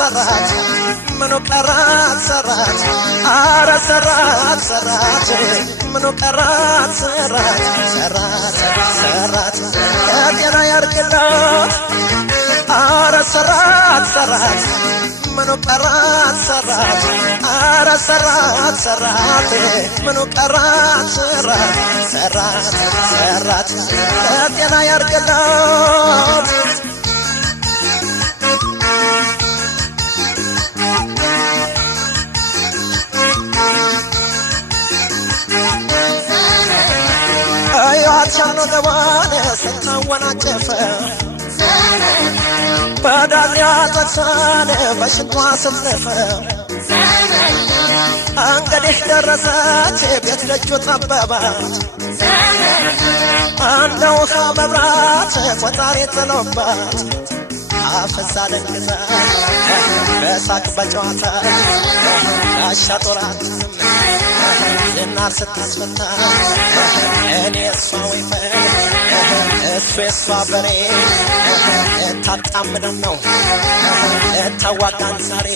ሰራት ምኑ ቀራት ሰራት አረ ሰራት ሰራት ምኑ ቀራት ሰራት ሰራት ሰራት ለጤና ያርግላት አረ ሰራት ሰራት ምኑ ቀራት ሰራት አረ ሰራት ሰራት ምኑ ቀራት ሰራት ሰራት ሰራት ለጤና ያርግላት አያቻኖ ገባነ ስታወናጨፈ በዳሊያ ጠቅሳነ በሽንቷ ስትለፈ እንግዲህ ደረሰች ቤት ደጁ ጠበባት እንደ ውሃ መብራት ቆጣሪ ጥሎባት አፈሳ ደንግዛ በሳቅ በጨዋታ ጋሻ ጦራት ዝናር ስታስፈታ እኔ እሷ ወይፈን እሱ የሷ በሬ እታጣምደም ነው እታዋቃን ዛሬ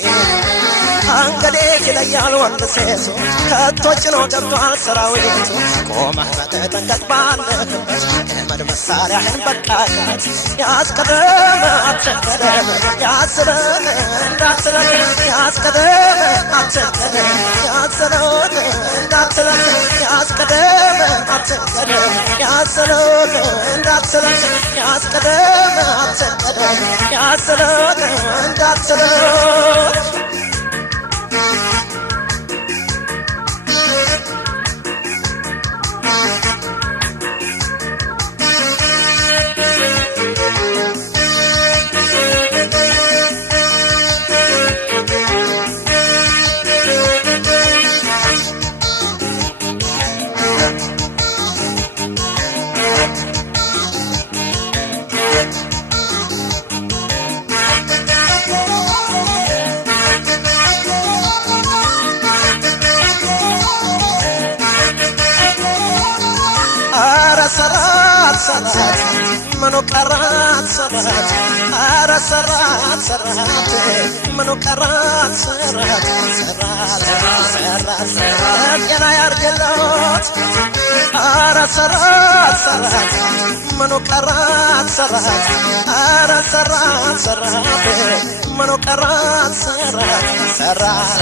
እንግዲህ ይለያል ወንድ ሴቱ ከቶች ነው ገብቷል ሰራዊቱ ቆመህ በተጠንቀቅ ባለህበት ገመድ መሳሪያህን በቃት ያስቀደመ አትቀደም ያስረን እንዳትረን ያስቀደመ አትቀደም ያስረን እንዳትረን ያስቀደመ አትቀደም ያስረን እንዳትረን ያስቀደመ አትቀደም ያስረን እንዳትረን ሰራት ሰራት ምኑ ቀራት ሰራት አረ ሰራት ሰራት ምኑ ቀራት ሰራት ሰራት ሰራት ሰራት ገና ያርገላት አረ ሰራት ሰራት ምኑ ቀራት ሰራት አረ ሰራት ሰራት ምኑ ቀራት ሰራት ሰራት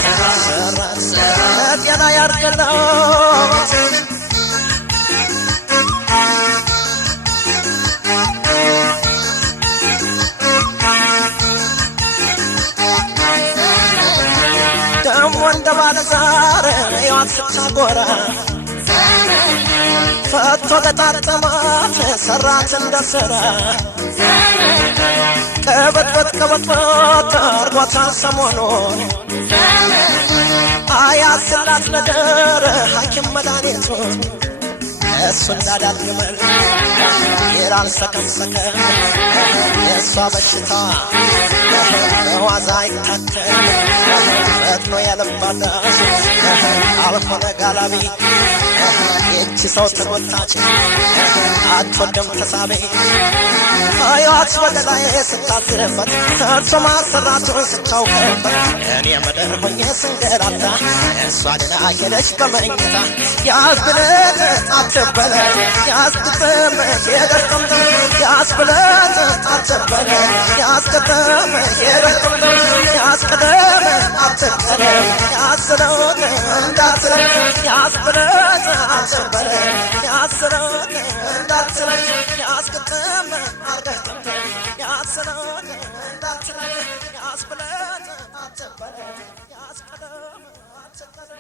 ሰራት ሰራት ገና ያርገላት ወንደ ባለዛር ያት ስታጎራ ፈቶ ገጣጠማት ሰራት እንደሰራ ቀበጥበጥ ቀበጥበጥ አርጓታን ሰሞኑን አያስላት ነገር ሐኪም መድኃኒቱን እሱ እንዳዳልግመል ይራል ሰከሰከ የእሷ በሽታ በዋዛ አይታከም ፈጥኖ ያለባዳሽ አልሆነ ጋላቢ የእቺ ሰው ትሮታች አትወደም ተሳቤ አያት በገላዬ ስታዝርበት ተርሶ ማሰራቱን ስታውቅበት እኔ ምድር ሆኜ ስንገላታ እሷ ድና ሄደች ከመኝታ ያዝብለት አትበለ ያዝግጥም ሄደሽተምተም ያዝብለት አትበለ ያዝግጥም ሄደሽተምተም ያዝቅደም አትበለ ያዝለውት እንዳትለኝ ያዝብለት አትበለ ያዝለውት እንዳትለኝ ያዝግጥም አርገሽተምተም ያዝለውት እንዳትለኝ ያዝብለት አትበለ ያዝቅደም አትበለ